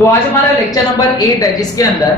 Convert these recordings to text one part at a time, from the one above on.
तो आज हमारा लेक्चर नंबर 8 है, जिसके अंदर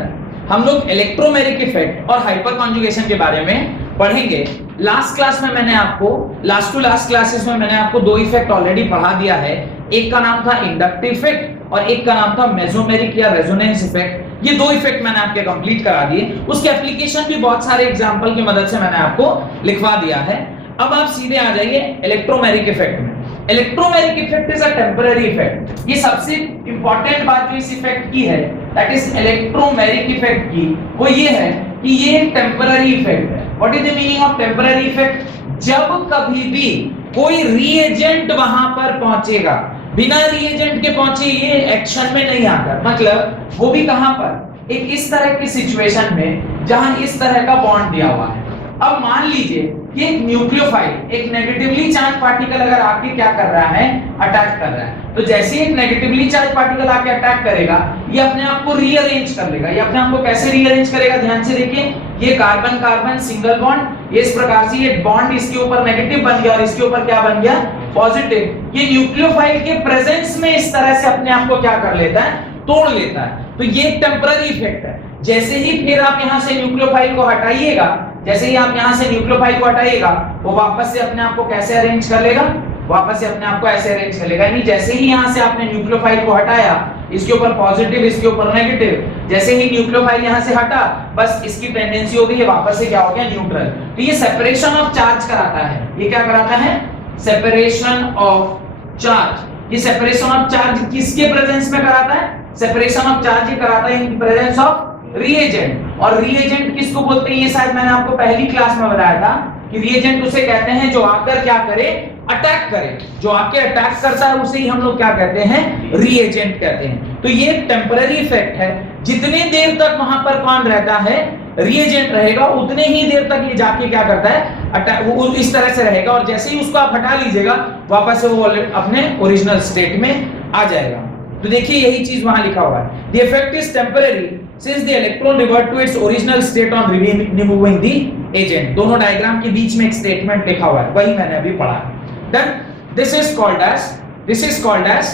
हम लोग इलेक्ट्रोमैग्नेटिक इफेक्ट और हाइपर कॉन्जुगेशन के बारे में पढ़ेंगे। लास्ट क्लास में मैंने आपको लास्ट क्लासेस में मैंने आपको दो इफेक्ट ऑलरेडी पढ़ा दिया है। एक का नाम था इंडक्टिव इफेक्ट और एक का नाम था मेसोमेरिक या रेजोनेंस इफेक्ट। ये दो इफेक्ट मैंने आपके कंप्लीट करा दिए। उसके एप्लीकेशन भी बहुत सारे एग्जांपल की मदद से मैंने आपको लिखवा दिया है। अब आप सीधे आ जाइए इलेक्ट्रोमैग्नेटिक इफेक्ट में। Electromagnetic effect is a temporary effect. ये सबसे इंपॉर्टेंट बात जो इस इफेक्ट की है, दैट इज इलेक्ट्रोमैग्नेटिक इफेक्ट की, वो ये है कि ये एक टेम्पररी इफेक्ट है। What is the meaning of temporary effect? जब कभी भी कोई रिएजेंट वहां पर पहुंचेगा, बिना रिएजेंट के पहुंचे ये एक्शन में नहीं आता। मतलब वो भी कहां पर? एक इस तरह की सिचुएशन में जहां इस तरह का बॉन्ड दिया हुआ है। अब मान लीजिए कि एक न्यूक्लियोफाइल, एक नेगेटिवली चार्ज पार्टिकल अगर आके क्या कर रहा है, अटैक कर रहा है, तो जैसे एक नेगेटिवली चार्ज पार्टिकल आके अटैक करेगा, ये अपने आप को रीअरेंज कर लेगा। ये अपने आप को कैसे रीअरेंज करेगा? ध्यान से देखिए, ये कार्बन कार्बन सिंगल बॉन्ड, ये इस प्रकार से ये बॉन्ड इसके ऊपर नेगेटिव बन गया और इसके ऊपर क्या बन गया? पॉजिटिव। ये न्यूक्लियोफाइल के प्रेजेंस में इस तरह से अपने आप को क्या कर लेता है? तोड़ लेता है। तो ये टेम्पररी इफेक्ट है। जैसे ही फिर आप यहां से न्यूक्लियोफाइल को हटाइएगा, जैसे ही आप यहां से न्यूक्लियोफाइल को हटाइएगा, वो वापस से अपने आप को कैसे अरेंज कर लेगा? वापस से अपने आप को ऐसे अरेंज कर लेगा। यानी जैसे ही यहां से आपने न्यूक्लियोफाइल को हटाया, इसके ऊपर पॉजिटिव, इसके ऊपर नेगेटिव, जैसे ही न्यूक्लियोफाइल यहां से हटा, बस इसकी टेंडेंसी हो गई है वापस से क्या हो गया? न्यूट्रल। तो ये सेपरेशन ऑफ चार्ज कराता है। ये क्या कराता है? Separation of charge. ये सेपरेशन ऑफ चार्ज किसके प्रेजेंस में कराता है? सेपरेशन ऑफ चार्ज ये कराता है इन प्रेजेंस ऑफ रिएजेंट। और रिएजेंट किसको बोलते हैं? ये शायद मैंने आपको पहली क्लास में बताया था कि रिएजेंट उसे कहते हैं जो आकर क्या करे? अटैक करे। जो आके अटैक करता है उसे ही हम लोग क्या कहते हैं? रिएजेंट कहते हैं। तो ये टेम्पररी इफेक्ट है। जितने देर तक वहां पर कौन रहता है? रिएजेंट रहेगा, उतने ही देर तक ये जाके क्या करता है? अटैक, वो इस तरह से रहेगा। और जैसे ही उसको आप हटा लीजिएगा, वापस से वो अपने ओरिजिनल स्टेट में आ जाएगा। तो देखिए यही चीज वहां लिखा हुआ है। The effect is temporary since the electron revert to its original state on removing the agent। दोनों डायग्राम के बीच में एक स्टेटमेंट लिखा हुआ है, वही मैंने अभी पढ़ा। Then this is called as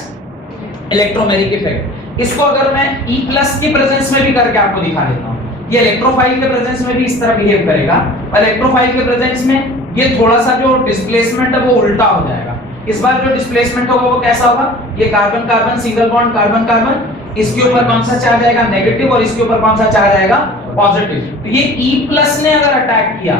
electromagnetic effect। इसको अगर मैं E+ के प्रेजेंस में भी करके आपको दिखा देता हूँ, ये इलेक्ट्रोफाइल के प्रेजेंस में भी इस तरह बिहेव करेगा, और इलेक्ट्रोफाइल के प्रेजेंस में ये थोड़ा सा जो डिस्प्लेसमेंट है वो उल्टा हो जाएगा। इस बार जो डिस्प्लेसमेंट होगा वो कैसा होगा? ये carbon carbon single bond carbon carbon, इसके ऊपर कौन सा चार्ज आएगा? नेगेटिव, और इसके ऊपर कौन सा चार्ज आएगा? पॉजिटिव। तो ये E+ ने अगर अटैक किया,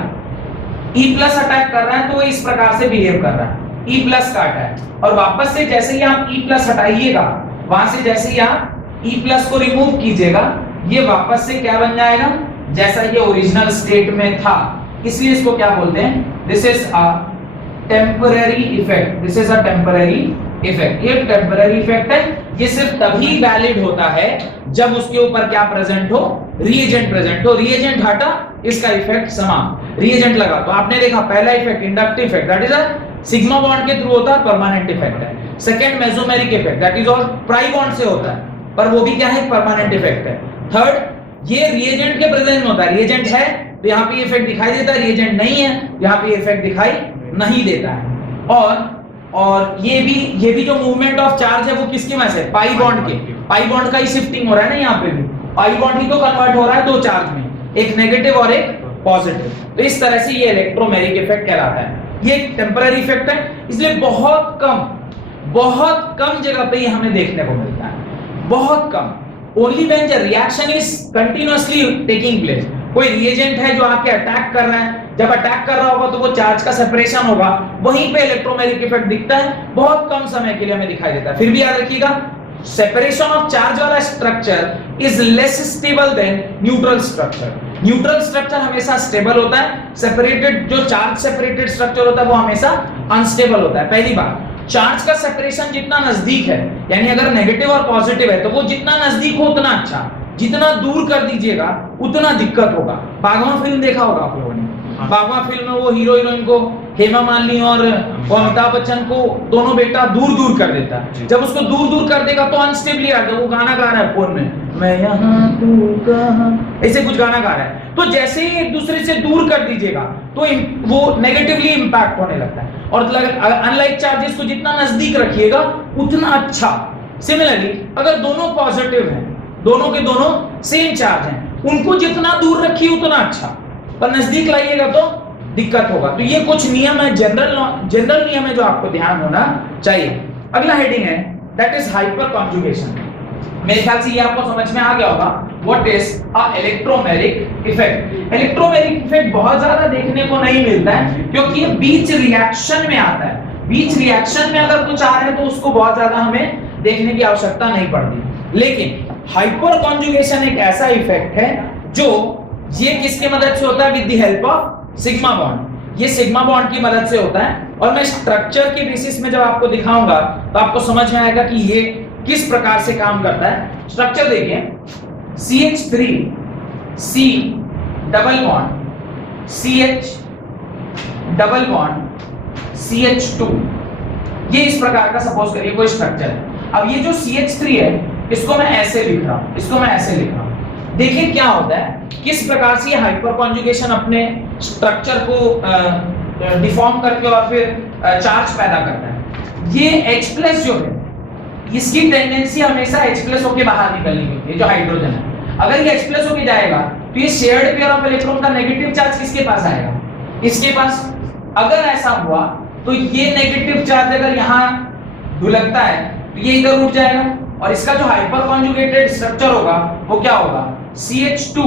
E+ अटैक कर रहा है, तो वो इस प्रकार से बिहेव कर रहा है। E+ का अटैक, और वापस से जैसे ही आप E+ हटाइएगा, वहां से जैसे ही आप E+ को रिमूव कीजिएगा, ये वापस से क्या बन जाएगा? जैसा ये ओरिजिनल स्टेट में था। इसलिए इसको क्या बोलते हैं? This is a temporary effect. This is a temporary effect. ये टेम्पररी इफेक्ट है। ये सिर्फ तभी वैलिड होता है जब उसके ऊपर क्या प्रेजेंट हो? रिएजेंट प्रेजेंट हो। रिएजेंट हटा, इसका इफेक्ट समाप्त। रिएजेंट लगा, तो आपने देखा पहला effect inductive effect, that is a sigma bond के थ्रू होता है, परमानेंट इफेक्ट है। Second mesomeric effect, that is और पाई बॉन्ड से होता है, पर वो भी क्या है? परमानेंट इफेक्ट है। थर्ड, ये रिएजेंट के प्रेजेंस में होता है। रिएजेंट है तो यहाँ पे इफेक्ट दिखाई देता है, रिएजेंट नहीं है यहाँ पे इफेक्ट दिखाई नहीं देता है। और ये भी जो मूवमेंट ऑफ चार्ज है वो किसकी वजह से? पाई बॉन्ड के। पाई बॉन्ड का ही शिफ्टिंग हो रहा है ना, यहाँ पे भी पाई बॉन्ड ही तो कन्वर्ट हो रहा है दो चार्ज में, एक नेगेटिव और एक पॉजिटिव। तो इस तरह से ये इलेक्ट्रोमैग्नेटिक इफेक्ट कहलाता है। ये टेम्पररी इफेक्ट है, इसलिए बहुत कम जगह पे ये हमें देखने को मिलता है, बहुत कम। Only when the reaction is continuously taking place. कोई रिएजेंट है जो आके अटैक कर रहा है, जब अटैक कर रहा होगा तो वो चार्ज का सेपरेशन होगा, वहीं पे इलेक्ट्रोमैग्नेटिक इफेक्ट दिखता है। बहुत कम समय के लिए हमें दिखाई देता है। फिर भी याद रखिएगा, सेपरेशन ऑफ चार्ज वाला structure is less stable then neutral structure. Neutral structure हमेशा स्टेबल होता है, सेपरेटेड जो चार्ज सेपरेटेड स्ट्रक्चर होता है वो हमेशा अनस्टेबल होता है। पहली बात, चार्ज का सेपरेशन जितना नजदीक है, यानी अगर नेगेटिव और पॉजिटिव है तो वो जितना नजदीक हो उतना अच्छा, जितना दूर कर दीजिएगा उतना दिक्कत होगा। बागवान फिल्म देखा होगा आप लोगों ने? बागवान फिल्म में वो हीरो हीरोइन को, हेमा मालिनी और अमिताभ बच्चन को, दोनों बेटा दूर दूर कर देता है। जब उसको दूर दूर कर देगा तो अनस्टेबली आता है। वो गाना गा रहा है फोन में, मैं यहाँ तू कहाँ, ऐसे कुछ गाना गा रहा है। तो जैसे ही एक दूसरे से दूर कर दीजिएगा तो वो नेगेटिवली इंपैक्ट होने लगता है। और अनलाइक चार्जेस को जितना नजदीक रखिएगा उतना अच्छा, सिमिलरली अगर दोनों पॉजिटिव हैं, दोनों के दोनों सेम चार्ज हैं, उनको जितना दूर रखिए उतना अच्छा, पर नजदीक लाइएगा तो दिक्कत होगा। तो ये कुछ नियम है, जनरल नियम है जो आपको ध्यान होना चाहिए। अगला हेडिंग है दैट इज हाइपर कॉन्जुगेशन। मेरे ख्याल से ये आपको समझ में आ गया होगा what is a electromeric effect. Electromeric effect बहुत ज्यादा देखने को नहीं मिलता है क्योंकि ये बीच रिएक्शन में आता है। बीच रिएक्शन में अगर कुछ आ रहा है तो उसको बहुत ज्यादा हमें देखने की आवश्यकता नहीं पड़ती। लेकिन हाइपर कॉन्जुगेशन एक ऐसा इफेक्ट है जो ये किसकी मदद से होता है, with the help of sigma bond. ये सिग्मा बॉन्ड की मदद से होता है और मैं स्ट्रक्चर के बेसिस में जब आपको दिखाऊंगा तो आपको समझ में आएगा कि ये किस प्रकार से काम करता है। स्ट्रक्चर देखिए, CH3 C double bond CH double bond CH2, ये इस प्रकार का सपोज करिए कोई स्ट्रक्चर है। अब ये जो CH3 है इसको मैं ऐसे लिख रहा हूं, इसको मैं ऐसे लिख रहा हूं। देखिए क्या होता है, किस प्रकार से ये हाइपर कॉन्जुगेशन अपने स्ट्रक्चर को डिफॉर्म करके और फिर चार्ज पैदा करता है। ये H+ जो है इसकी टेंडेंसी हमेशा H+ होके बाहर निकलनी होती है, जो हाइड्रोजन है। अगर ये H+ होके जाएगा तो ये शेयर्ड पेयर ऑफ इलेक्ट्रॉन का नेगेटिव चार्ज किसके पास आएगा, इसके पास। अगर ऐसा हुआ तो ये नेगेटिव चार्ज अगर यहाँ धुलकता है तो ये इधर उठ जाएगा और इसका जो हाइपर कॉन्जुगेटेड स्ट्रक्चर होगा वो क्या होगा, CH2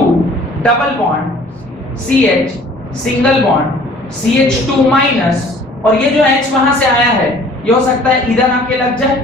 double bond CH single bond CH2 minus, और ये जो H वहां से आया है ये हो सकता है इधर आके लग जाए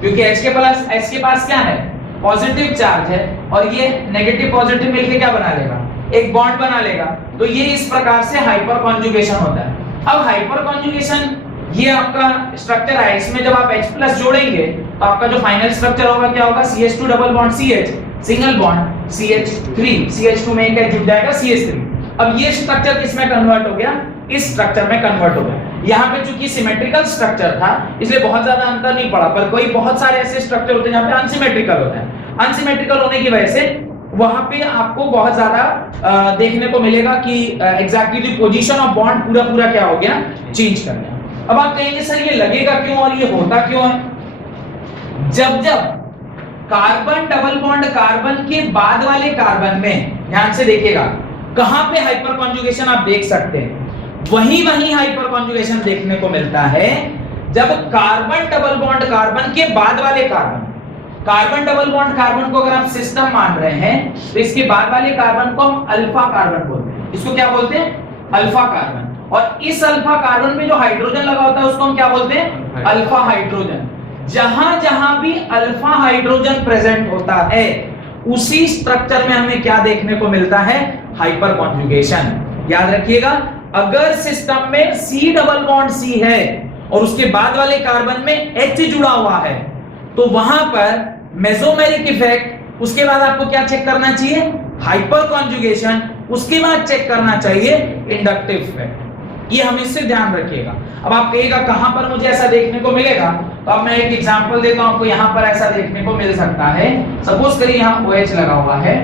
क्योंकि H के पास क्या है, पॉजिटिव चार्ज है और ये नेगेटिव पॉजिटिव मिलके क्या बना लेगा, एक बॉन्ड बना लेगा। तो ये इस प्रकार से हाइपर कॉन्जुगेशन होता है। अब हाइपर कॉन्जुगेशन ये आपका स्ट्रक्चर है, इसमें जब आप H+ जोड़ेंगे तो आपका जो फाइनल स्ट्रक्चर होगा क्या होगा, CH2 double bond CH single bond CH3, CH2 में एक जुड़ जाएगा CH3। अब ये स्ट्रक्चर किसमें कन्वर्ट हो गया, इस स्ट्रक्चर में कन्वर्ट हो गया। यहाँ पे चूंकि सिमेट्रिकल स्ट्रक्चर था इसलिए बहुत ज्यादा अंतर नहीं पड़ा, पर कोई बहुत सारे ऐसे स्ट्रक्चर होते हैं जहाँ पे अनसिमेट्रिकल होते हैं। अनसिमेट्रिकल होने की वजह से वहां पे आपको बहुत ज्यादा देखने को मिलेगा कि exactly the position of bond पूरा क्या हो गया, चेंज कर गया। अब आप कहेंगे सर ये लगेगा क्यों और ये होता क्यों है। जब कार्बन डबल बॉन्ड कार्बन के बाद वाले कार्बन में, ध्यान से देखिएगा, कहां पे हाइपर कॉन्जुगेशन आप देख सकते हैं, वही हाइपर कॉन्जुगेशन देखने को मिलता है जब कार्बन डबल बॉन्ड कार्बन के बाद वाले carbon, carbon double bond carbon को अगर आप सिस्टम मान रहे हैं तो इसके बाद वाले कार्बन को हम अल्फा कार्बन बोलते हैं। इसको क्या बोलते हैं, अल्फा कार्बन। और इस अल्फा कार्बन में जो हाइड्रोजन लगा होता है उसको हम क्या बोलते हैं, अल्फा हाइड्रोजन। जहां जहां भी अल्फा हाइड्रोजन प्रेजेंट होता है उसी स्ट्रक्चर में हमें क्या देखने को मिलता है, हाइपर कॉन्जुगेशन। याद रखिएगा, अगर सिस्टम में C डबल बॉन्ड C है और उसके बाद वाले कार्बन में H जुड़ा हुआ है तो वहां पर मेसोमेरिक इफेक्ट, उसके बाद आपको क्या चेक करना चाहिए, हाइपर कॉन्जुगेशन, उसके बाद चेक करना चाहिए इंडक्टिव इफेक्ट। ये हमेशा ध्यान रखिएगा। अब आप कहिएगा कहां पर मुझे ऐसा देखने को मिलेगा, तो अब मैं एक एग्जांपल देता हूं आपको, यहां पर ऐसा देखने को मिल सकता है। सपोज करिए यहां OH लगा हुआ है,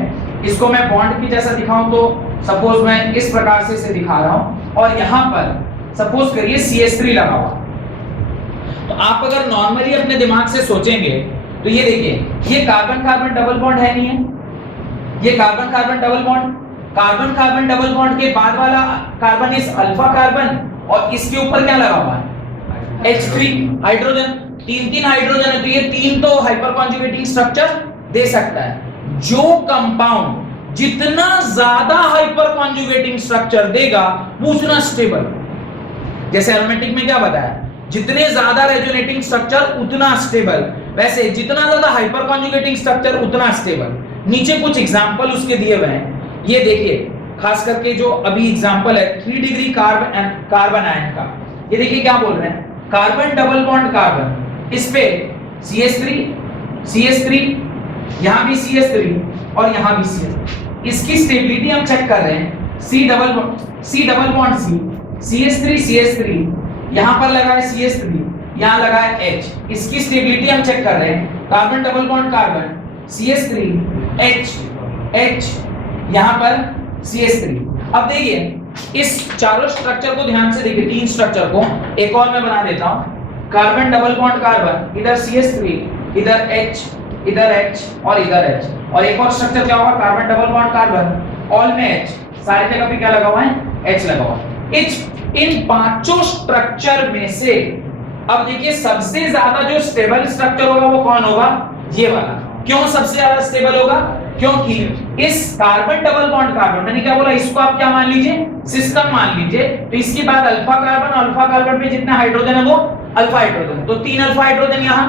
इसको मैं बॉन्ड की जैसा दिखाऊं तो सपोज मैं इस प्रकार से इसे दिखा रहा हूं, और यहां पर सपोज करिए CH3 लगा हुआ। तो आप अगर नॉर्मली अपने दिमाग से सोचेंगे तो ये देखिए, ये कार्बन कार्बन डबल बॉन्ड है, नहीं है, ये carbon carbon double bond, carbon carbon double bond के बाद वाला कार्बन इस अल्फा कार्बन, और इसके ऊपर क्या लगा हुआ है, H3 हाइड्रोजन। तीन हाइड्रोजन है तो ये तीन तो हाइपर कॉन्जुगेटिंग स्ट्रक्चर दे सकता है। जो कंपाउंड जितना ज्यादा हाइपर कॉन्जुगेटिंग स्ट्रक्चर देगा वो उतना स्टेबल, जैसे एरोमेटिक में क्या बताया, जितने ज्यादा रेजोनेटिंग स्ट्रक्चर उतना स्टेबल, वैसे जितना ज्यादा हाइपर कॉन्जुगेटिंग स्ट्रक्चर उतना स्टेबल। नीचे कुछ एग्जांपल उसके दिए हुए हैं, ये देखिए, खास करके जो अभी एग्जांपल है 3 डिग्री कार्बन आयन का, ये देखिए क्या बोल रहे हैं, कार्बन डबल बॉन्ड कार्बन, इस पे CH3 यहां भी CH3 और यहां भी CH3, इसकी स्टेबिलिटी हम चेक कर रहे हैं। C डबल बॉन्ड CH3 यहां पर लगा है CH3, यहां लगा है H, इसकी स्टेबिलिटी हम चेक कर रहे हैं। Carbon double bond carbon CH3 H यहां पर CH3। अब देखिए इस चारों स्ट्रक्चर को ध्यान से देखिए, 3 स्ट्रक्चर को एक और मैं बना देता हूं। कार्बन डबल बॉन्ड कार्बन, इधर CH3 इधर H, इधर H और इधर H, और एक और स्ट्रक्चर क्या होगा, carbon double bond carbon, all में H, सारी जगह पे क्या लगा हुआ है, H लगा हुआ है। इन पांचों स्ट्रक्चर में से अब देखिए सबसे ज्यादा जो स्टेबल स्ट्रक्चर होगा वो कौन होगा, ये वाला। क्यों सबसे ज्यादा स्टेबल होगा, क्योंकि इस कार्बन डबल बॉन्ड कार्बन, मैंने क्या बोला, इसको आप क्या मान लीजिए, सिस्टम मान लीजिए, तो इसके बाद अल्फा कार्बन पे जितने हाइड्रोजन है वो अल्फा हाइड्रोजन, तो 3 अल्फा हाइड्रोजन यहाँ,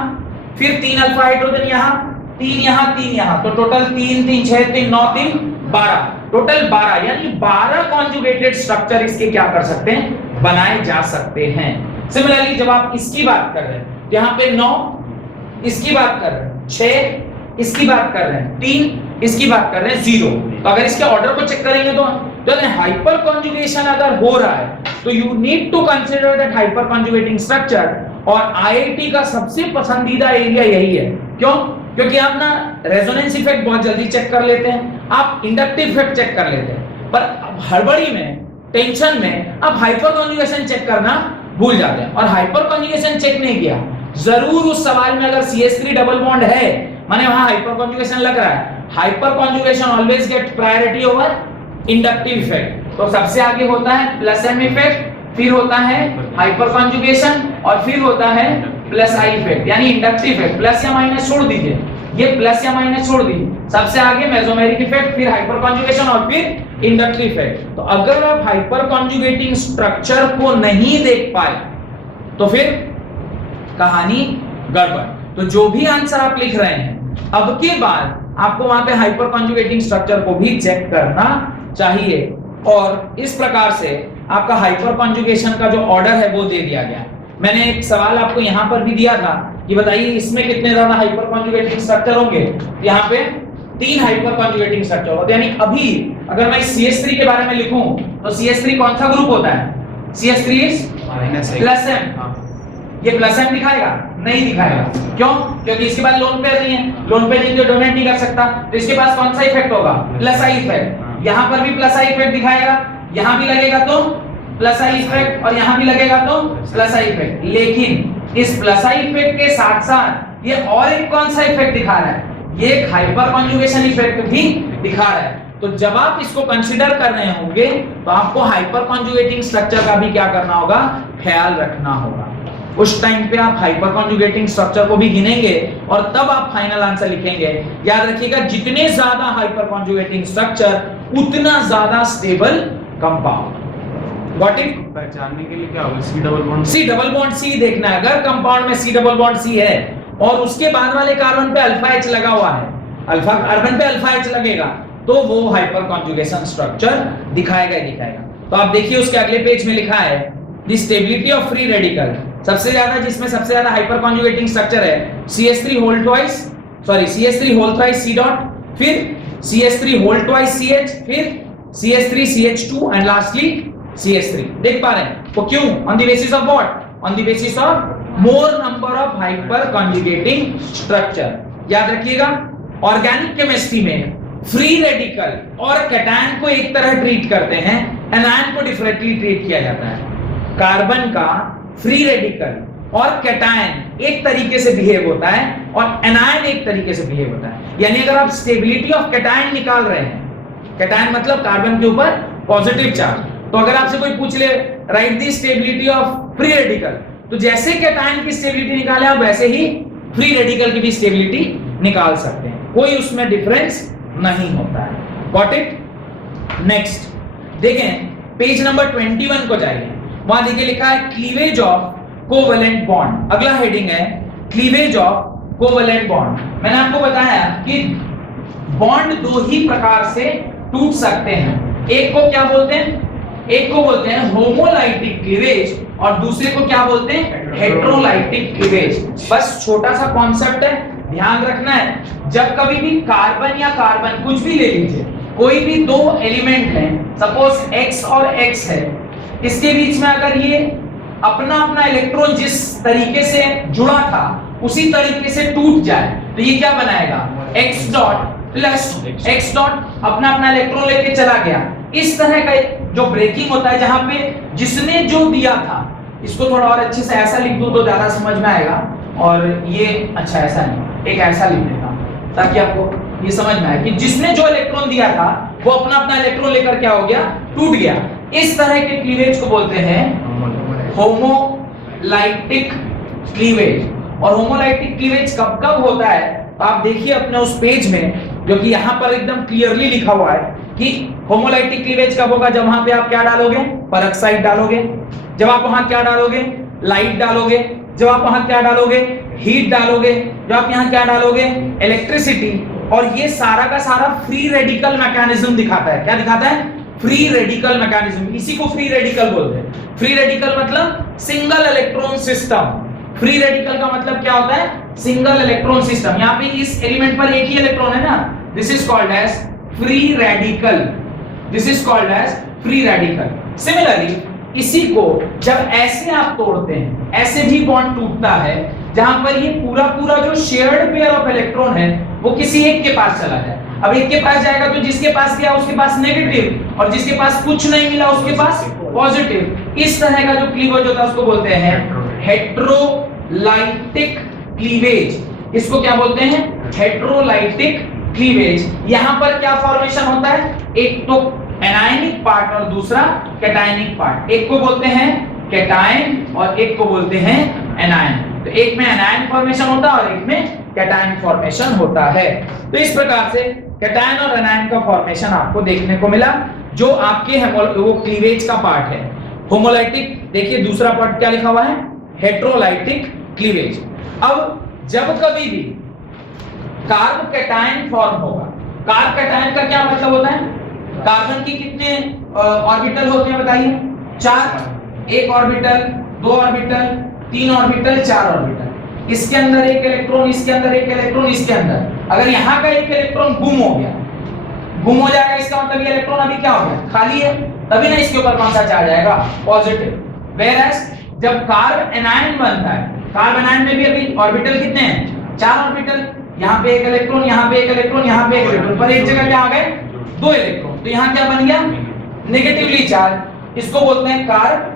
फिर 3 अल्फा हाइड्रोजन यहाँ, 3 यहाँ, 3 यहाँ, तो टोटल 3 3 6 3 9 3 12, टोटल 12, यानी 12 कॉन्जुगेटेड स्ट्रक्चर इसके क्या कर सकते हैं, बनाए जा सकते हैं। सिमिलरली जब आप इसकी बात कर रहे हैं, यहाँ पे 9, इसकी बात कर रहे हैं 6, इसकी बात कर रहे हैं 3, इसकी बात कर रहे हैं 0, तो अगर इसके ऑर्डर को चेक करेंगे तो हाइपर कॉन्जुगेशन अगर हो रहा है तो you need to consider that hyper conjugating structure, और आईआईटी का सबसे पसंदीदा एरिया यही है। क्यों? क्योंकि आप ना रेजोनेंस इफेक्ट बहुत जल्दी चेक कर लेते हैं, आप इंडक्टिव इफेक्ट चेक कर लेते हैं, पर हड़बड़ी में, टेंशन में आप हाइपर कॉन्जुगेशन चेक करना भूल जाते हैं, और हाइपर कॉन्जुगेशन चेक नहीं किया, जरूर उस सवाल में अगर CH3 डबल बॉन्ड है, माने वहां हाइपर कॉन्जुगेशन लग रहा है, hyper conjugation always get priority over inductive effect, तो सबसे आगे होता है प्लस एम इफेक्ट, फिर होता है हाइपर कॉन्जुगेशन, और फिर होता है प्लस आई इफेक्ट, यानी इंडक्टिव इफेक्ट। प्लस या माइनस छोड़ दीजिए, ये प्लस या माइनस छोड़ दीजिए, सबसे आगे मेसोमेरिक इफेक्ट, फिर हाइपर कॉन्जुगेशन और फिर इंडक्टिव इफेक्ट। तो अगर आप हाइपर कॉन्जुगेटिंग स्ट्रक्चर को नहीं देख पाए तो फिर कहानी गड़बड़। तो जो भी आंसर आप लिख रहे हैं, अब के बाद आपको वहां पे हाइपर कॉन्जुगेटिंग स्ट्रक्चर को भी चेक करना चाहिए, और इस प्रकार से आपका हाइपर कॉन्जुगेशन का जो ऑर्डर है वो दे दिया गया। मैंने एक सवाल आपको यहाँ पर भी दिया था कि बताइए इसमें कितने ज्यादा हाइपर कॉन्जुगेटिंग स्ट्रक्चर होंगे, यहाँ पे 3 हाइपर कॉन्जुगेटिंग स्ट्रक्चर होते हैं, यानी अभी अगर मैं CH3 के बारे में लिखूं तो CH3 कौन सा ग्रुप होता है, CH3 इज प्लस एम, ये प्लस एम दिखाएगा, नहीं दिखाएगा, क्यों? क्योंकि इसके बाद लोन पेयर नहीं है, लोन पेयर नहीं तो डोनेट नहीं कर सकता, तो इसके पास कौन सा इफेक्ट होगा, प्लस आई इफेक्ट, यहाँ पर भी प्लस आई इफेक्ट दिखाएगा, यहाँ भी लगेगा तो प्लस आई इफेक्ट, और यहाँ भी लगेगा तो प्लस आई इफेक्ट। लेकिन इस प्लस आई इफेक्ट के साथ साथ ये और एक कौन सा इफेक्ट दिखा रहा है, ये एक हाइपर कॉन्जुगेशन इफेक्ट भी दिखा रहा है। तो जब आप इसको कंसीडर कर रहे होंगे तो आपको हाइपर कॉन्जुगेटिंग स्ट्रक्चर का भी क्या करना होगा, ख्याल रखना होगा। उस टाइम पे आप हाइपर कॉन्जुगेटिंग स्ट्रक्चर को भी गिनेंगे और तब आप फाइनल आंसर लिखेंगे। याद रखिएगा, जितने ज्यादा हाइपर कॉन्जुगेटिंग स्ट्रक्चर उतना ज्यादा स्टेबल कंपाउंड। Got it? पहचानने के लिए क्या होगा, C double bond, C double bond C देखना है। अगर कंपाउंड में C डबल बॉन्ड C है और उसके बाद वाले कार्बन पे अल्फा H लगा हुआ है, अल्फा कार्बन पे अल्फा H लगेगा, तो वो हाइपर कॉन्जुगेशन स्ट्रक्चर दिखाएगा ही दिखाएगा। तो आप देखिए उसके अगले पेज में लिखा है the stability of free radical. सबसे ज्यादा, जिसमें सबसे ज्यादा हाइपर कॉन्जुगेटिंग स्ट्रक्चर है, CH3 whole twice, sorry CH3 whole thrice C dot, फिर CH3 होल ट्वाइस CH, फिर CH3 CH2 and lastly CH3। देख पा रहे हैं? तो क्यों? On the basis of what? On the basis of more number of hyper conjugating structure. याद रखिएगा, ऑर्गेनिक केमिस्ट्री में फ्री रेडिकल और कैटायन को एक तरह ट्रीट करते हैं, एनायन को डिफरेंटली ट्रीट किया जाता है। कार्बन का फ्री रेडिकल और कैटायन एक तरीके से बिहेव होता है और एनायन एक तरीके से बिहेव होता है। यानी अगर आप स्टेबिलिटी ऑफ कैटायन निकाल रहे हैं, कैटायन मतलब कार्बन के ऊपर पॉजिटिव चार्ज, तो अगर आपसे कोई पूछ ले right the stability of free radical, तो जैसे कैटायन की स्टेबिलिटी निकाले आप वैसे ही फ्री रेडिकल की भी स्टेबिलिटी निकाल सकते हैं, कोई उसमें डिफरेंस नहीं होता है। Got it? नेक्स्ट देखें, पेज नंबर 21 को जाइए, वहां देखिए लिखा है क्लीवेज ऑफ कोवेलेंट बॉन्ड। अगला हेडिंग है क्लीवेज ऑफ कोवेलेंट बॉन्ड। मैंने आपको बताया कि बॉन्ड दो ही प्रकार से टूट सकते हैं, एक को क्या बोलते हैं, एक को बोलते हैं होमोलाइटिक क्लीवेज और दूसरे को क्या बोलते हैं, हेटेरोलाइटिक क्लीवेज। बस छोटा सा कॉन्सेप्ट है, ध्यान रखना है। जब कभी भी कार्बन या कार्बन कुछ भी ले लीजिए, कोई भी दो एलिमेंट है, सपोज X और X है, इसके बीच में अगर ये अपना अपना इलेक्ट्रॉन जिस तरीके से जुड़ा था उसी तरीके से टूट जाए तो ये क्या बनाएगा, X dot plus X dot अपना अपना इलेक्ट्रॉन लेके चला गया। इस तरह का जो ब्रेकिंग होता है, जहां पे जिसने जो दिया था, इसको थोड़ा और अच्छे से ऐसा लिख दूं तो ज्यादा समझ में आएगा, और ये अच्छा ऐसा नहीं, एक ऐसा लिख देता हूं ताकि आपको ये समझ में आए कि जिसने जो इलेक्ट्रॉन दिया था वो अपना अपना इलेक्ट्रॉन लेकर क्या हो गया, टूट गया। इस तरह के क्लीवेज को बोलते हैं होमोलाइटिक क्लीवेज। और होमोलाइटिक क्लीवेज कब कब होता है, तो आप देखिए अपने उस पेज में जो कि यहाँ पर एकदम क्लियरली लिखा हुआ है कि होमोलाइटिक क्लीवेज कब होगा, जब वहां पे आप क्या डालोगे, पेरोक्साइड डालोगे, जब आप वहां क्या डालोगे, लाइट डालोगे, जब आप वहां क्या डालोगे, हीट डालोगे, जब आप यहाँ क्या डालोगे, इलेक्ट्रिसिटी। और ये सारा का सारा फ्री रेडिकल मैकेनिज्म दिखाता है। क्या दिखाता है? Free radical mechanism. इसी को फ्री रेडिकल बोलते हैं। फ्री रेडिकल मतलब single electron system. Free radical का मतलब क्या होता है? Single electron system. यहाँ पे इस एलिमेंट पर एक ही इलेक्ट्रॉन है ना, this is called as free radical. This is called as free radical. Similarly इसी को जब ऐसे आप तोड़ते हैं, ऐसे भी बॉन्ड टूटता है जहां पर ये पूरा पूरा जो शेयर्ड पेयर ऑफ इलेक्ट्रॉन है वो किसी एक के पास चला जाए। अब एक के पास जाएगा तो जिसके पास गया उसके पास नेगेटिव, और जिसके पास कुछ नहीं मिला उसके पास पॉजिटिव। इस तरह का जो क्लीवेज होता है उसको बोलते हैं हेटेरोलाइटिक क्लीवेज। इसको क्या बोलते हैं? हेटेरोलाइटिक क्लीवेज। यहां पर क्या फॉर्मेशन होता है? एक तो एनायनिक पार्ट और दूसरा कैटायनिक पार्ट। एक को बोलते हैं कैटायन और एक को बोलते हैं एनायन। तो एक में एनायन फॉर्मेशन होता है और एक में कैटायन फॉर्मेशन होता है। तो इस प्रकार से कैटायन और एनायन का फॉर्मेशन आपको देखने को मिला जो आपके वो क्लीवेज का पार्ट है। होमोलाइटिक, देखिए दूसरा पार्ट क्या लिखा हुआ है? हेटेरोलाइटिक क्लीवेज। अब जब कभी भी कार्ब कैटायन फॉर्म होगा, कार्ब कैटायन का क्या मतलब होता है? कार्बन की कितने ऑर्बिटल होते हैं बताइए? 4। एक ऑर्बिटल, 2 ऑर्बिटल, 3 ऑर्बिटल, 4 ऑर्बिटल। इसके अंदर एक इलेक्ट्रॉन, इसके अंदर एक इलेक्ट्रॉन, इसके अंदर। अगर यहाँ का एक इलेक्ट्रॉन गुम हो गया, गुम हो जाएगा, इसका मतलब ये इलेक्ट्रॉन अभी क्या हो गया, खाली है, तभी ना इसके ऊपर कौन सा चार्ज आएगा, पॉजिटिव। वेयरएज जब कार्ब एनायन बनता है, कार्ब एनायन में भी अभी ऑर्बिटल कितने हैं? 4 ऑर्बिटल। यहाँ पे एक इलेक्ट्रॉन, यहाँ पे एक इलेक्ट्रॉन, यहाँ पे एक इलेक्ट्रॉन, पर एक जगह क्या आ गए? 2 इलेक्ट्रॉन। तो यहाँ क्या बन गया? Negatively charge. इसको बोलते हैं कार्ब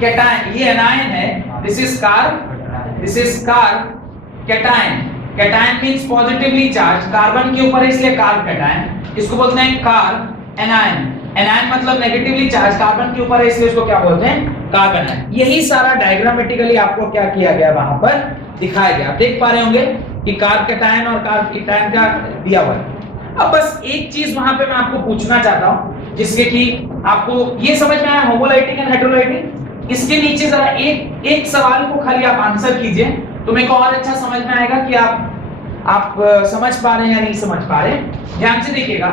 कैटायन। ये एनायन है, this is carb, this is carb cation. Cation means positively charge, carbon के ऊपर है इसलिए कार्ब कैटायन। इसको बोलते हैं कार्ब एनायन। एनायन मतलब नेगेटिवली चार्ज, कार्बन के ऊपर है इसलिए इसको क्या बोलते हैं? Carb anion. यही सारा डायग्रामेटिकली आपको क्या किया गया वहां पर दिखाया गया। आप देख पा रहे होंगे कि कार्ब कैटायन और कार्ब कैटायन का दिया हुआ है। अब बस एक चीज वहां पे मैं आपको पूछना चाहता हूं जिसके कि आपको ये समझ में आया होमोलाइटिक एंड हेटेरोलाइटिक। इसके नीचे जरा एक सवाल को खाली आप आंसर कीजिए तो मेरे को और अच्छा समझ में आएगा कि आप समझ पा रहे हैं या नहीं समझ पा रहे। ध्यान से देखिएगा।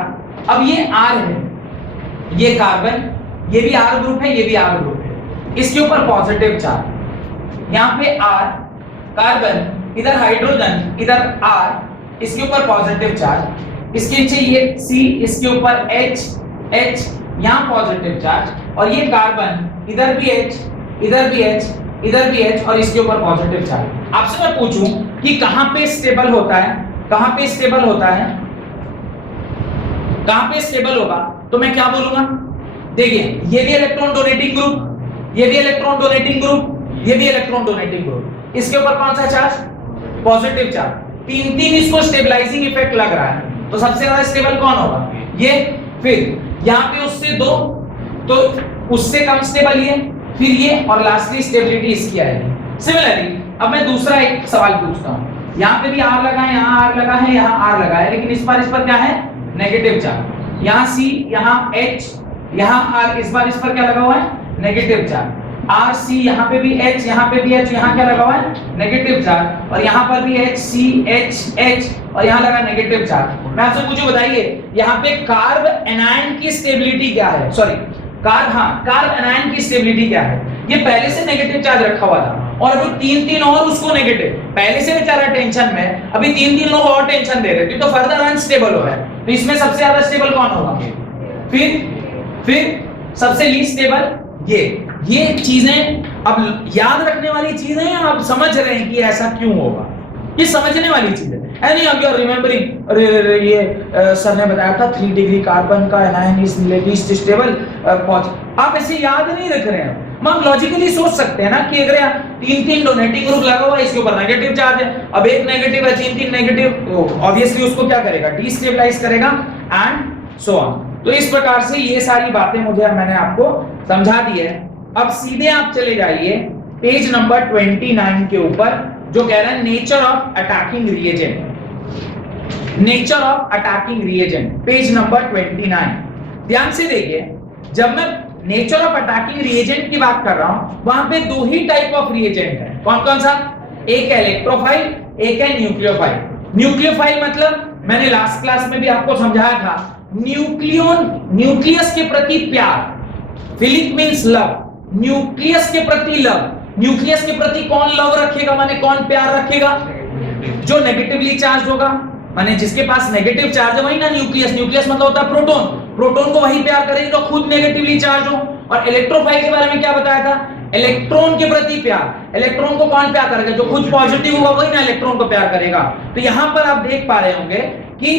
अब ये R है, ये कार्बन, ये भी R ग्रुप है, ये भी R ग्रुप है। इसके ऊपर पॉजिटिव चार्ज, यहाँ पे R कार्बन, इधर हाइड्रोजन, इधर R, इसके ऊपर पॉजिटिव चार्ज। इसके नीचे ये C, इसके ऊपर H, यहाँ पॉजिटिव चार्ज, और ये कार्बन, इधर भी H, इधर भी H, इधर भी H, और इसके ऊपर पॉजिटिव चार्ज। आपसे मैं पूछूं कि कहां पे स्टेबल होता है, कहां पे स्टेबल होता है, कहां पे स्टेबल होगा, तो मैं क्या बोलूंगा? देखिए ये भी इलेक्ट्रॉन डोनेटिंग ग्रुप, ये भी इलेक्ट्रॉन डोनेटिंग ग्रुप, ये भी इलेक्ट्रॉन डोनेटिंग ग्रुप। इसके ऊपर कौन सा चार्ज? Positive charge. तीन इसको स्टेबलाइजिंग इफेक्ट लग रहा है, तो सबसे ज्यादा स्टेबल कौन होगा? ये। फिर यहाँ पे उससे 2, तो उससे कम स्टेबल ये, फिर ये, और लास्टली स्टेबिलिटी इसकी आएगी। सिमिलरली अब मैं दूसरा एक सवाल पूछता हूँ। यहाँ पे भी R लगा है, यहाँ R लगा है, यहाँ R लगा है, लेकिन इस पर क्या है? Negative charge. यहाँ C, यहाँ H, यहाँ R, इस बार इस पर क्या लगा हुआ है? Negative charge. R C, यहाँ पे भी H, यहाँ पे भी H, यहाँ क्या लगा हुआ है? Negative charge. और यहाँ पर भी H C H H, और यहाँ लगा नेगेटिव चार्ज। मैं आपसे मुझे बताइए यहाँ पे कार्ब एनायन की स्टेबिलिटी क्या है? सॉरी, कार्ब एनायन की स्टेबिलिटी क्या है? ये पहले से नेगेटिव चार्ज रखा हुआ था और अभी 3 और उसको नेगेटिव, पहले से बेचारा टेंशन में, अभी 3 लोग और टेंशन दे रहे थे, तो फर्दर अनस्टेबल हो रहा है। तो इसमें सबसे ज्यादा स्टेबल कौन होगा? फिर सबसे लीस्ट स्टेबल ये चीजें अब याद रखने वाली चीजें हैं। आप समझ रहे हैं कि ऐसा क्यों होगा, ये समझने वाली चीज है। नहीं अब यू आर रिमेंबरिंग, अरे ये सर ने बताया था 3 डिग्री कार्बन का एनायन इज लीस्ट स्टेबल। आप ऐसे याद नहीं रख रहे हैं, हम लॉजिकली सोच सकते हैं ना कि अगर यहाँ तीन डोनेटिंग ग्रुप लगा हुआ है, इसके ऊपर नेगेटिव चार्ज है, अब एक नेगेटिव है, तीन नेगेटिव, तो ऑब्वियसली उसको क्या करेगा, डिस्टेबलाइज करेगा एंड सो ऑन। तो इस प्रकार से ये सारी बातें मैंने आपको समझा दी है। अब सीधे आप चले जाइए पेज नंबर 29 के ऊपर, जो कह रहा है nature of attacking reagent. Nature of attacking reagent, page number 29। ध्यान से देखिए, जब मैं नेचर ऑफ अटैकिंग रिएजेंट की बात कर रहा हूं, वहां पे दो ही टाइप ऑफ रिएजेंट है। कौन कौन सा? एक है इलेक्ट्रोफाइल, एक है न्यूक्लियोफाइल। न्यूक्लियोफाइल मतलब मैंने लास्ट क्लास में भी आपको समझाया था, न्यूक्लियस के प्रति प्यार। फिलिक मींस लव, न्यूक्लियस के प्रति लव। न्यूक्लियस के प्रति कौन लव रखेगा, माने कौन प्यार रखेगा? जो नेगेटिवली चार्ज होगा, माने जिसके पास नेगेटिव चार्ज है वही ना न्यूक्लियस। न्यूक्लियस मतलब होता है प्रोटॉन, प्रोटॉन को वही प्यार करेगी जो खुद नेगेटिवली चार्ज हो। और इलेक्ट्रोफाइल के बारे में क्या बताया था? इलेक्ट्रॉन के प्रति प्यार। इलेक्ट्रॉन को कौन प्यार करेगा? जो खुद पॉजिटिव होगा वही ना इलेक्ट्रॉन को प्यार करेगा। तो यहां पर आप देख पा रहे होंगे कि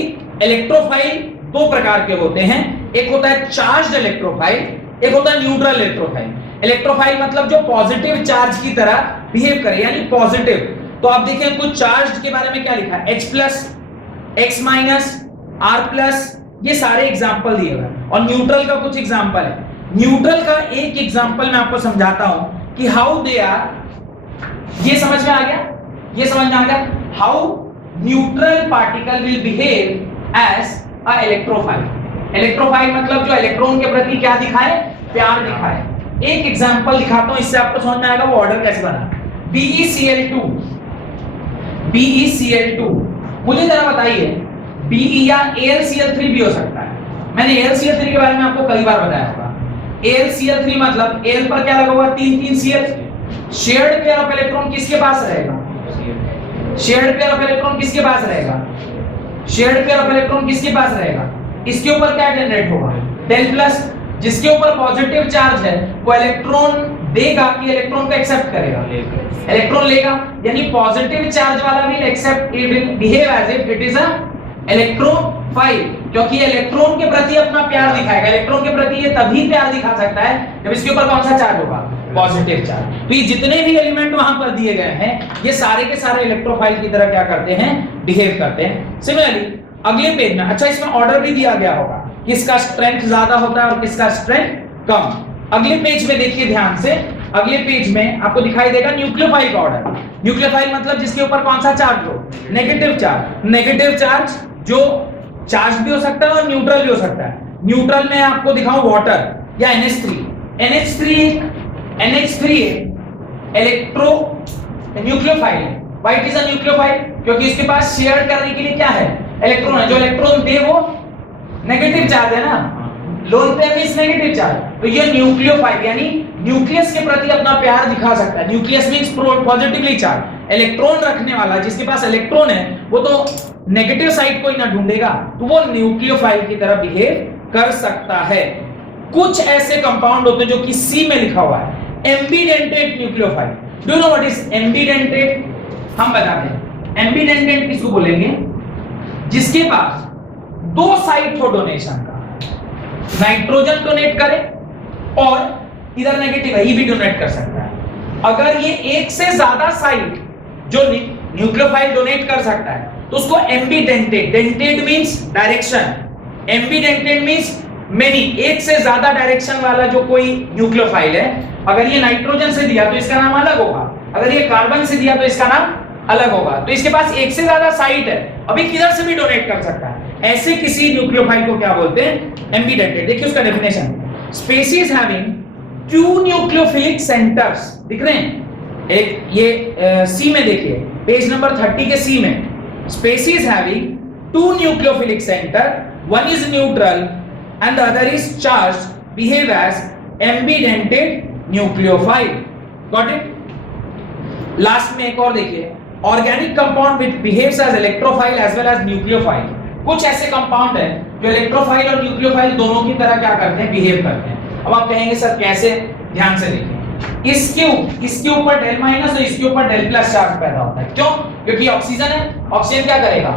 इलेक्ट्रोफाइल दो प्रकार के होते हैं, एक होता है चार्ज्ड इलेक्ट्रोफाइल, एक होता है न्यूट्रल इलेक्ट्रोफाइल। इलेक्ट्रोफाइल मतलब जो पॉजिटिव चार्ज की तरह बिहेव करे, यानी पॉजिटिव। तो आप देखें कुछ चार्ज के बारे में क्या लिखा है, H+, X-, R+, ये सारे एग्जांपल दिए हुए। और न्यूट्रल का कुछ एग्जांपल है। न्यूट्रल का एक एग्जांपल मैं आपको समझाता हूं कि हाउ दे आर, ये समझ में आ गया? ये समझ में आ गया how neutral particle will behave as a electrophile. Electrophile मतलब जो इलेक्ट्रॉन के प्रति क्या दिखाए, प्यार दिखाए। एक एग्जांपल दिखाता हूं, इससे आपको समझ में आएगा वो ऑर्डर कैसे बना। BeCl2, BeCl2, मुझे जरा बताइए, Be या AlCl3 भी हो सकता है। मैंने AlCl3 के बारे में आपको कई बार बताया होगा। AlCl3 मतलब Al पर क्या लगा हुआ, तीन Cl। Shared pair of electron किसके पास रहेगा? शेयर्ड पेयर ऑफ इलेक्ट्रॉन किसके पास रहेगा? शेयर्ड पेयर ऑफ इलेक्ट्रॉन किसके पास रहेगा? इसके ऊपर क्या जनरेट होगा, del प्लस। जिसके ऊपर पॉजिटिव चार्ज है वो इलेक्ट्रॉन देगा कि इलेक्ट्रॉन को एक्सेप्ट करेगा? इलेक्ट्रॉन लेगा, यानी पॉजिटिव चार्ज वाला भी accept, it will behave as if it is a electrophile, क्योंकि इलेक्ट्रॉन के प्रति अपना प्यार दिखाएगा। इलेक्ट्रॉन के प्रति ये तभी प्यार दिखा सकता है जब इसके ऊपर कौन सा चार्ज होगा, पॉजिटिव चार्ज। तो ये जितने भी एलिमेंट वहां पर दिए गए हैं, ये सारे के सारे इलेक्ट्रोफाइल की तरह क्या करते हैं, बिहेव करते हैं। सिमिलरली अगले पेज में, अच्छा इसमें ऑर्डर भी दिया गया होगा, किसका स्ट्रेंथ ज्यादा होता है और किसका स्ट्रेंथ कम। अगले पेज में देखिए ध्यान से, अगले पेज में आपको दिखाई देगा न्यूक्लियोफाइल का ऑर्डर। न्यूक्लियोफाइल मतलब जिसके ऊपर कौन सा चार्ज हो, नेगेटिव चार्ज। नेगेटिव चार्ज जो चार्ज भी हो सकता है और न्यूट्रल भी हो सकता है। न्यूट्रल में आपको दिखाऊं वाटर या NH3। NH3 इलेक्ट्रो न्यूक्लियोफाइल है। Why it is a nucleophile? क्योंकि इसके पास शेयर करने के लिए क्या है, इलेक्ट्रॉन है। जो इलेक्ट्रॉन दे वो नेगेटिव चार्ज है ना, lone pair means negative charge. तो ये न्यूक्लियोफाइल यानी न्यूक्लियस के प्रति अपना प्यार दिखा सकता है। Nucleus means positively charge. Electron रखने वाला जिसके पास इलेक्ट्रॉन है वो तो नेगेटिव साइड को ही ना ढूंढेगा, तो वो न्यूक्लियोफाइल की तरह बिहेव कर सकता है। कुछ ऐसे कंपाउंड होते हैं जो कि C में लिखा हुआ है, ambidentate nucleophile. Do you know what is ambidentate? हम बताते हैं। एम्बिडेंटेट किसको बोलेंगे? जिसके पास दो साइड हो डोनेशन का, नाइट्रोजन डोनेट करे और इधर नेगेटिव है, ये भी डोनेट कर सकता है। अगर ये एक से ज्यादा साइड जो न्यूक्लियोफाइल डोनेट कर सकता है तो उसको ambidentate, dented means direction, ambidentate means many, एक से ज्यादा डायरेक्शन वाला जो कोई न्यूक्लियोफाइल है, अगर ये नाइट्रोजन से दिया तो इसका नाम अलग होगा, अगर ये कार्बन से दिया तो इसका नाम अलग होगा। तो इसके पास एक से ज्यादा साइट है, अभी किधर से भी डोनेट कर सकता है। ऐसे किसी न्यूक्लियोफाइल को क्या बोलते हैं, एम्बिडेंटेड। देखिए उसका definition, species having two nucleophilic centres, दिख रहे हैं एक ये सी में देखिए, पेज नंबर 30 के सी में, species having two nucleophilic centre, one is neutral and the other is charged, behave as ambidentate nucleophile. Got it? Last में एक और देखिए, organic compound which behaves as electrophile as well as nucleophile. कुछ ऐसे compound है जो electrophile और nucleophile दोनों की तरह क्या करते हैं, बिहेव करते हैं। अब आप कहेंगे सर कैसे, ध्यान से देखिए। इसके ऊपर डेल माइनस और इसके ऊपर डेल प्लस चार्ज पैदा होता है। क्यों? क्योंकि ऑक्सीजन है, ऑक्सीजन क्या करेगा,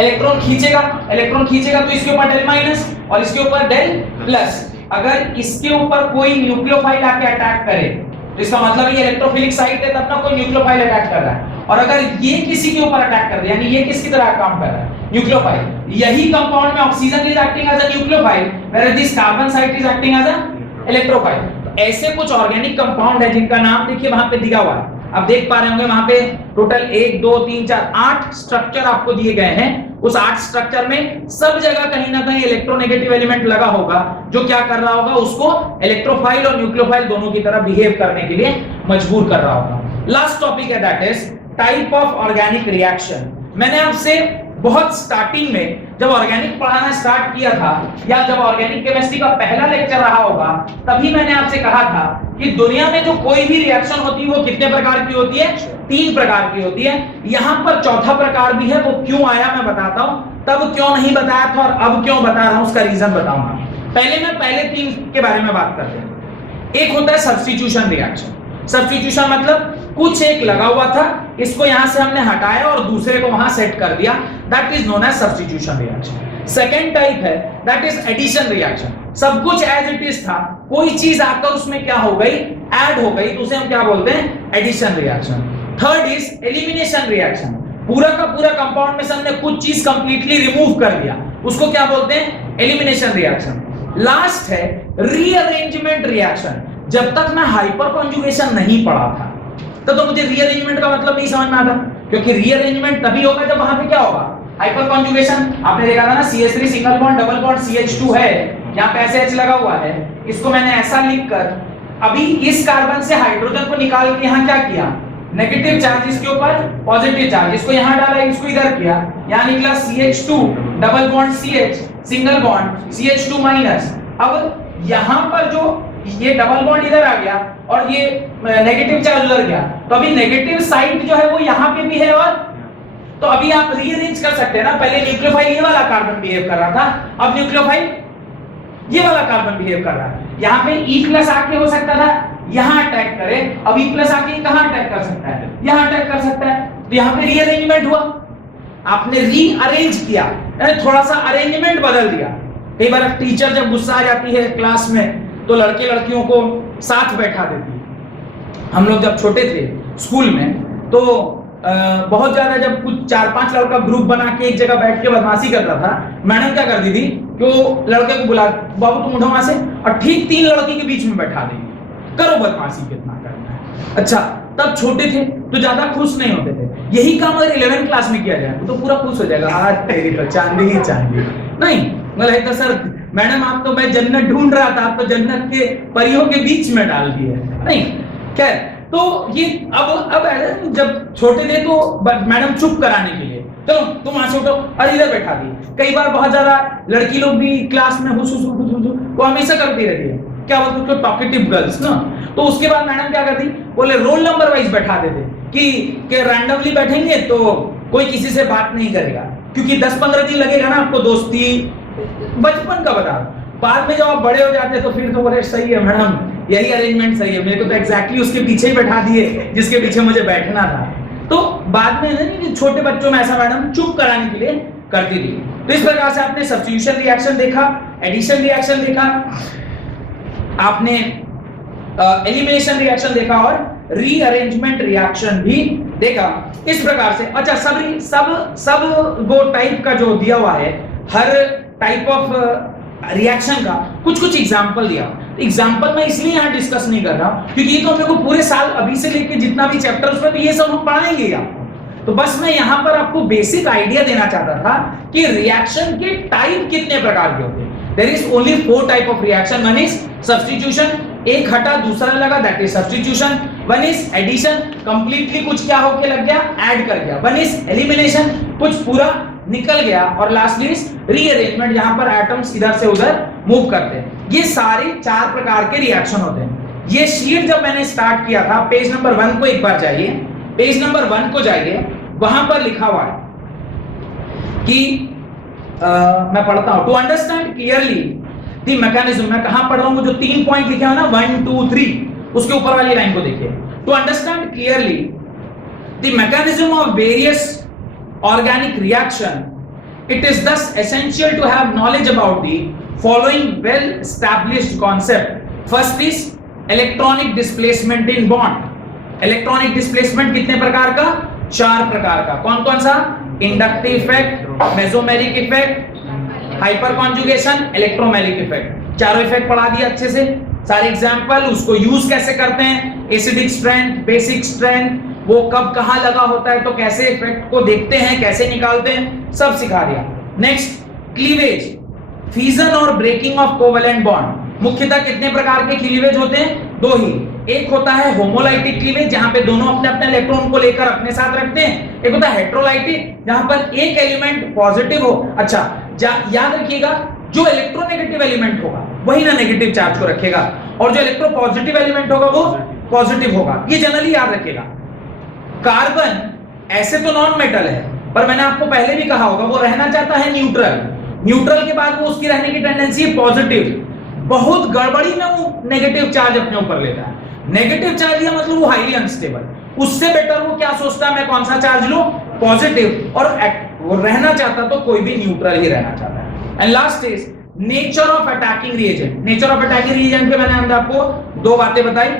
इलेक्ट्रॉन खींचेगा, इलेक्ट्रॉन खींचेगा तो इसके ऊपर डेल माइनस और इसके ऊपर डेल प्लस। अगर इसके ऊपर कोई न्यूक्लियोफाइल आके अटैक करे तो इसका मतलब ये इलेक्ट्रोफिलिक साइट है, तब ना कोई न्यूक्लियोफाइल अटैक कर रहा है। और अगर ये किसी के ऊपर अटैक कर दे, यानी ये किसकी तरह काम कर रहा है, न्यूक्लियोफाइल। यही कंपाउंड में oxygen is acting as a nucleophile, whereas this carbon site is acting as a electrophile. ऐसे कुछ ऑर्गेनिक कंपाउंड है जिनका नाम देखिए वहां पे दिया हुआ है, आप देख पा रहे होंगे वहां पे टोटल 1 2 3 4 8 स्ट्रक्चर आपको दिए गए हैं। उस 8 स्ट्रक्चर में सब जगह कहीं ना कहीं इलेक्ट्रोनेगेटिव एलिमेंट लगा होगा, जो क्या कर रहा होगा, उसको इलेक्ट्रोफाइल और न्यूक्लियोफाइल दोनों की तरह बिहेव करने के लिए मजबूर कर रहा होगा। लास्ट टॉपिक है that is type of organic reaction. मैंने आपसे बहुत स्टार्टिंग में जब ऑर्गेनिक पढ़ाना स्टार्ट किया था, या जब ऑर्गेनिक केमिस्ट्री का पहला लेक्चर रहा होगा, तभी मैंने आपसे कहा था कि दुनिया में जो कोई भी रिएक्शन होती है वो कितने प्रकार की होती है, 3 प्रकार की होती है। यहां पर चौथा प्रकार भी है, वो क्यों आया मैं बताता हूं, तब क्यों नहीं बताया था और अब क्यों बता रहा हूं उसका रीजन बताऊंगा। पहले 3 के बारे में बात करते हैं। एक होता है सब्स्टिट्यूशन रिएक्शन। सब्स्टिट्यूशन मतलब कुछ एक लगा हुआ था, इसको यहां से हमने हटाया और दूसरे को वहां सेट कर दिया, that is known as substitution reaction. Second type है दैट इज एडिशन रिएक्शन। सब कुछ एज इट इज था, कोई चीज आकर उसमें क्या हो गई, ऐड हो गई, तो उसे हम क्या बोलते हैं, addition reaction. Third is elimination reaction. पूरा का पूरा कंपाउंड में से हमने कुछ चीज कंप्लीटली रिमूव कर दिया, उसको क्या बोलते हैं, एलिमिनेशन रिएक्शन। लास्ट है रीअरेंजमेंट रिएक्शन। जब तक मैं हाइपर कॉन्जुगेशन नहीं पढ़ा था तो मुझे रीअरेंजमेंट का मतलब नहीं समझ में आता, क्योंकि रीअरेंजमेंट तभी होगा जब वहां पे क्या होगा, हाइपर कॉन्जुगेशन। आपने देखा था ना, CH3 single bond double bond CH2 है, यहां पे SH लगा हुआ है, इसको मैंने ऐसा लिखकर अभी इस कार्बन से हाइड्रोजन को निकाल के यहां क्या किया, नेगेटिव चार्ज इसके ऊपर पॉजिटिव चार्ज, इसको यहां डाला, इसको इधर किया, यहां निकला CH2 double bond CH single bond CH2 minus. अब यहां पर जो ये डबल बॉन्ड इधर आ गया और ये नेगेटिव चार्ज उधर गया, तो अभी नेगेटिव साइड जो है वो यहां पे भी है, और तो अभी आप रीअरेंज कर सकते हैं ना। पहले न्यूक्लियोफाइल ये वाला कार्बन बिहेव कर रहा था, अब न्यूक्लियोफाइल ये वाला कार्बन बिहेव कर रहा है। यहां पे E+ आके हो सकता था यहां अटैक करे, अब E+ आके कहां अटैक कर सकता है, यहां अटैक कर सकता है, तो यहां पे रीअरेंजमेंट हुआ, आपने रीअरेंज किया, यानी थोड़ा सा अरेंजमेंट बदल दिया। कई बार टीचर जब गुस्सा आ जाती है क्लास में तो लड़के लड़कियों को साथ बैठा देती है। हम लोग जब छोटे थे स्कूल में तो बहुत ज्यादा जब कुछ 4-5 लड़का ग्रुप बना के एक जगह बैठ के बदमाशी करता था, मैडम क्या करती थी कि वो लड़के को बुला, बाबू तुम उठो वहां से, और ठीक 3 लड़की के बीच में बैठा देंगे, करो बदमाशी कितना करना है। अच्छा, तब छोटे थे तो ज्यादा खुश नहीं होते थे, यही काम अगर 11th क्लास में किया जाए तो पूरा खुश हो जाएगा, आज तेरी तो चांदी ही चांदी। नहीं मतलब सर मैडम आप तो मैं जन्नत ढूंढ रहा था, आप तो जन्नत के परियों के बीच में डाल दिए। नहीं क्या, तो ये अब जब छोटे थे तो मैडम चुप कराने के लिए चलो तुम वहां से उठो और इधर बैठा दी। कई बार बहुत ज्यादा लड़की लोग भी क्लास में हुस वो हमेशा करती रहती है, क्या बोलते उसको टॉकेटिव गर्ल्स ना, तो उसके बाद मैडम क्या करती, बोले रोल नंबर वाइज बैठा देते कि रैंडमली बैठेंगे तो कोई किसी से बात नहीं करेगा, क्योंकि 10-15 दिन लगेगा ना आपको दोस्ती, बचपन का बता। बाद में जब आप बड़े हो जाते तो फिर तो बोले सही है मैडम, यही अरेंजमेंट सही है, मेरे को तो एग्जैक्टली उसके पीछे ही बैठा दिए जिसके पीछे मुझे बैठना था। तो बाद में नहीं, छोटे बच्चों में ऐसा मैडम चुप कराने के लिए करती थी। तो इस प्रकार से आपने सब्स्टिट्यूशन रिएक्शन देखा, एडिशन रिएक्शन देखा, आपने एलिमिनेशन रिएक्शन देखा और रीअरेंजमेंट रिएक्शन भी देखा। इस प्रकार से अच्छा सब वो टाइप का जो दिया हुआ है, हर टाइप ऑफ रिएक्शन का कुछ एग्जांपल दिया। एग्जांपल मैं इसलिए यहां डिस्कस नहीं कर रहा क्योंकि ये तो हम लोग को पूरे साल अभी से लेके जितना भी चैप्टर उसमें तो ये सब हम पढ़ाएंगे आपको। तो बस मैं यहां पर आपको बेसिक आइडिया देना चाहता था कि रिएक्शन के टाइप कितने प्रकार के होते हैं। There is only 4 type of reaction. One is substitution, एक हटा दूसरा लगा, that is substitution. One is addition, completely कुछ क्या होके लग गया, ऐड कर गया। वन इज एलिमिनेशन, कुछ पूरा निकल गया। और लास्टली इज रीअरेंजमेंट, यहां पर एटम्स इधर से उधर मूव करते हैं। ये सारे 4 प्रकार के रिएक्शन होते हैं। ये शीट जब मैंने स्टार्ट किया था, पेज नंबर 1 को एक बार जाइए, पेज नंबर 1 को जाइए, वहां पर लिखा हुआ है कि मैं पढ़ता हूं, to understand clearly the mechanism. मैं कहां पढ़ रहा हूं, जो 3 पॉइंट लिखे हैं ना 1 2 3, उसके ऊपर वाली लाइन को देखिए। To understand clearly the mechanism of various organic reaction It is thus essential to have knowledge about the following well established concept. First is electronic displacement in bond. Electronic displacement कितने प्रकार का? 4 प्रकार का. कौन कौन सा? Inductive effect, mesomeric effect, hyper conjugation, electromeric effect. चारों effect पढ़ा दिया अच्छे से, सारे एग्जांपल, उसको यूज कैसे करते हैं, एसिडिक स्ट्रेंथ, बेसिक स्ट्रेंथ, वो कब कहां लगा होता है, तो कैसे इफेक्ट को देखते हैं, कैसे निकालते हैं, सब सिखा दिया. नेक्स्ट, क्लीवेज, फ्यूजन और ब्रेकिंग ऑफ कोवेलेंट बॉन्ड. मुख्यतः कितने प्रकार के क्लीवेज होते हैं? 2 ही. एक होता है होमोलाइटिक क्लीवेज, जहां पे दोनों अपने अपने इलेक्ट्रॉन को लेकर अपने साथ रखते हैं. एक होता है हेटेरोलाइटिक, जहां पर एक एलिमेंट पॉजिटिव हो. अच्छा, याद रखिएगा, जो इलेक्ट्रोनेगेटिव एलिमेंट होगा वही ना नेगेटिव चार्ज को रखेगा, और जो इलेक्ट्रो पॉजिटिव एलिमेंट होगा वो पॉजिटिव होगा. ये जनरली याद रखिएगा. कार्बन ऐसे तो नॉन मेटल है, पर मैंने आपको पहले भी कहा होगा वो रहना चाहता है न्यूट्रल. न्यूट्रल के बाद वो उसकी रहने की टेंडेंसी है पॉजिटिव. बहुत गड़बड़ी में वो नेगेटिव चार्ज अपने ऊपर लेता है. नेगेटिव चार्ज या मतलब वो हाईली अनस्टेबल. उससे बेटर वो क्या सोचता है, मैं कौन सा चार्ज लूं? पॉजिटिव. और वो रहना चाहता तो कोई भी न्यूट्रल ही रहना चाहता है. And last is nature of attacking reagent. Nature of attacking reagent के मैंने आपको 2 बातें बताई.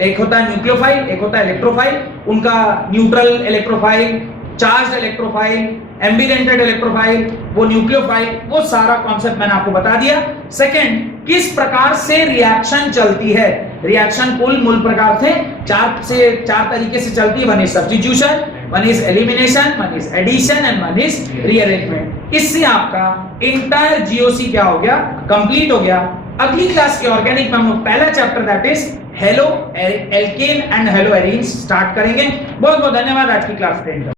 एक होता है न्यूक्लियोफाइल, एक होता है इलेक्ट्रोफाइल. उनका neutral electrophile, charged electrophile, ambivalent electrophile, वो न्यूक्लियोफाइल, वो सारा कॉन्सेप्ट मैंने आपको बता दिया. सेकंड, किस प्रकार से रिएक्शन चलती है. रिएक्शन कुल मूल प्रकार थे, 4 तरीके से चलती है. 1 is substitution, 1 is elimination, 1 is addition and 1 is rearrangement. इससे आपका इंटायर जीओसी क्या हो गया? कंप्लीट हो गया. अगली क्लास के ऑर्गेनिक में हम पहला chapter that is halo alkane and hello arenes start करेंगे. बहुत बहुत धन्यवाद. आज की क्लास